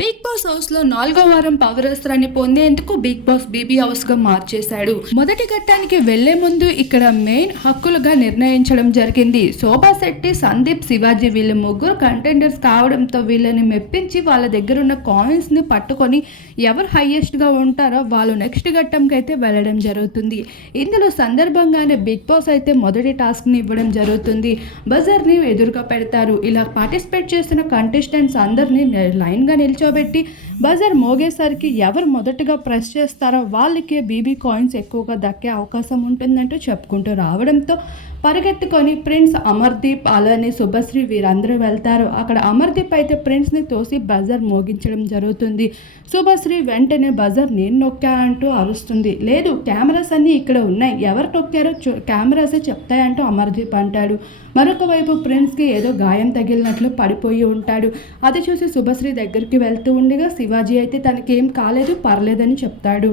Big boss హౌస్లో నాలుగో వారం పవర్ అస్త్రాన్ని పొందేందుకు బిగ్ బాస్ బీబీ హౌస్గా మార్చేశాడు. మొదటి ఘట్టానికి వెళ్ళే ముందు ఇక్కడ మెయిన్ హక్కులుగా నిర్ణయించడం జరిగింది. శోభా శెట్టి సందీప్ శివాజీ వీళ్ళ ముగ్గురు కంటెండర్స్ కావడంతో వీళ్ళని మెప్పించి వాళ్ళ దగ్గర ఉన్న కాయిన్స్ని పట్టుకొని ఎవరు హైయెస్ట్గా ఉంటారో వాళ్ళు నెక్స్ట్ ఘట్టంకి అయితే వెళ్ళడం జరుగుతుంది. ఇందులో సందర్భంగానే బిగ్ బాస్ అయితే మొదటి టాస్క్ని ఇవ్వడం జరుగుతుంది. బజర్ని ఎదురుగా పెడతారు. ఇలా పార్టిసిపేట్ చేస్తున్న కంటెస్టెంట్స్ అందరినీ లైన్గా నిల్చో నిల్చోబెట్టి బజార్ మోగేసరికి ఎవరు మొదటగా ప్రెస్ చేస్తారో వాళ్ళకి బీబీ కాయిన్స్ ఎక్కువగా దక్కే అవకాశం ఉంటుందంటూ చెప్పుకుంటూ రావడంతో పరిగెత్తుకొని ప్రిన్స్ అమర్దీప్ అలానే శుభశ్రీ వీరందరూ వెళ్తారు. అక్కడ అమర్దీప్ అయితే ప్రిన్స్ని తోసి బజర్ మోగించడం జరుగుతుంది. శుభశ్రీ వెంటనే బజర్ నేను నొక్కా అంటూ అరుస్తుంది. లేదు కెమెరాస్ అన్నీ ఇక్కడ ఉన్నాయి. ఎవరు నొక్కారో చూ కెమెరాసే చెప్తాయంటూ అమర్దీప్ అంటాడు. మరొక వైపు ప్రిన్స్కి ఏదో గాయం తగిలినట్లు పడిపోయి ఉంటాడు. అది చూసి శుభశ్రీ దగ్గరికి వెళ్తూ ఉండగా శివాజీ అయితే తనకేం కాలేదు పర్లేదని చెప్తాడు.